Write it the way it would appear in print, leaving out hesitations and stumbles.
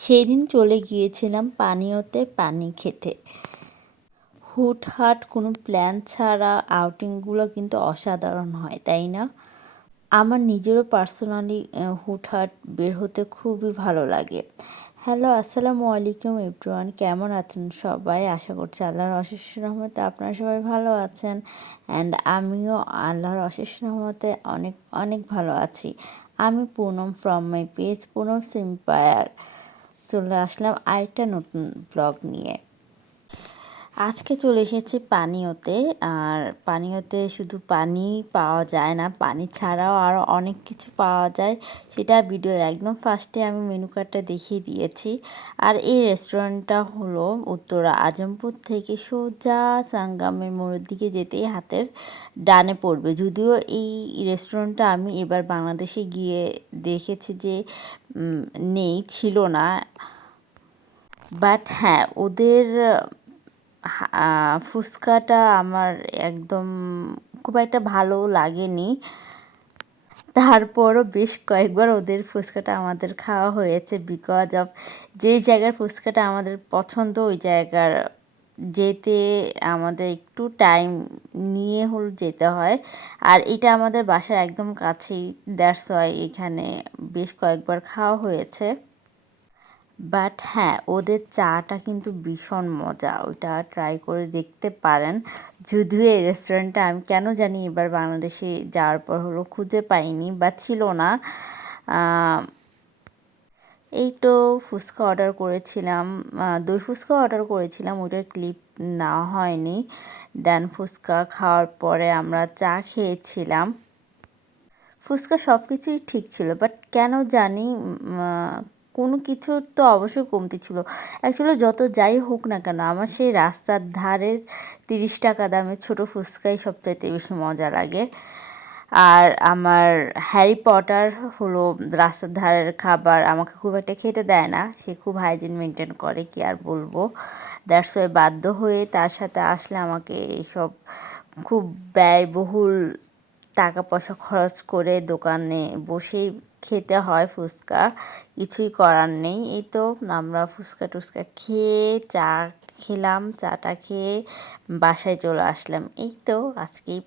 সেদিন চলে গিয়েছিলাম পানিওতে পানি খেতে। হুটহাট কোনো প্ল্যান ছাড়া আউটিংগুলো কিন্তু অসাধারণ হয়, তাই না? আমার নিজেরও পার্সোনালি হুটহাট বের হতে খুবই ভালো লাগে। হ্যালো, আসসালামু আলাইকুম এভরিওয়ান। কেমন আছেন সবাই? আশা করছি আল্লাহর অশেষ রহমতে আপনারা সবাই ভালো আছেন। অ্যান্ড আমিও আল্লাহর অশেষ রহমতে অনেক অনেক ভালো আছি। আমি Punam from my page Punam সিম্পায়ার চলে আসলাম আরেকটা নতুন ব্লগ নিয়ে। আজকে চলে এসেছি পানিওতে। আর পানিওতে শুধু পানি পাওয়া যায় না, পানি ছাড়াও আরও অনেক কিছু পাওয়া যায়। সেটা ভিডিওর একদম ফার্স্টে আমি মেনু কার্ডটা দেখিয়ে দিয়েছি। আর এই রেস্টুরেন্টটা হলো উত্তরা আজমপুর থেকে সোজা সাঙ্গামের মোড়ের দিকে যেতেই হাতের ডানে পড়বে। যদিও এই রেস্টুরেন্টটা আমি এবার বাংলাদেশে গিয়ে দেখেছি যে নেই, ছিল না। বাট হ্যাঁ, ওদের ফুচকাটা আমার একদম খুব একটা ভালো লাগেনি। তারপরও বেশ কয়েকবার ওদের ফুচকাটা আমাদের খাওয়া হয়েছে, বিকজ অফ যেই জায়গার ফুচকাটা আমাদের পছন্দ ওই জায়গার যেতে আমাদের একটু টাইম নিয়ে যেতে হয়। আর এটা আমাদের বাসার একদম কাছেই, দ্যাটস ওয়াই এখানে বেশ কয়েকবার খাওয়া হয়েছে। বাট হ্যাঁ, ওদের চাটা কিন্তু ভীষণ মজা, ওইটা ট্রাই করে দেখতে পারেন। যদিও এই রেস্টুরেন্টটা আমি কেন জানি এবার বাংলাদেশে যাওয়ার পর হলো খুঁজে পাইনি বা ছিল না। এই তো ফুচকা অর্ডার করেছিলাম, দই ফুচকা অর্ডার করেছিলাম, ওইটার ক্লিপ নেওয়া হয়নি। দেন ফুচকা খাওয়ার পরে আমরা চা খেয়েছিলাম। ফুচকা সব কিছুই ঠিক ছিল, বাট কেন জানি কোনো কিছুর তো অবশ্যই কমতি ছিল। অ্যাকচুয়ালি যত যাই হোক না কেন, আমার সেই রাস্তার ধারের 30 টাকা দামের ছোটো ফুচকাই সবচাইতে বেশি মজা লাগে। আর আমার হ্যারি পটার হলো রাস্তার ধারের খাবার আমাকে খুব একটা খেতে দেয় না। সে খুব হাইজিন মেনটেন করে, কি আর বলবো। দ্যাটস ওয়াই বাধ্য হয়ে তার সাথে আসলে আমাকে এইসব খুব ব্যয়বহুল টাকা পয়সা খরচ করে দোকানে বসেই খেতে হয় ফুচকা, কিছুই করার নেই। এই তো আমরা ফুচকা টুচকা খেয়ে চা খেলাম, চাটা খেয়ে বাসায় চলে আসলাম। এই তো আজকে এই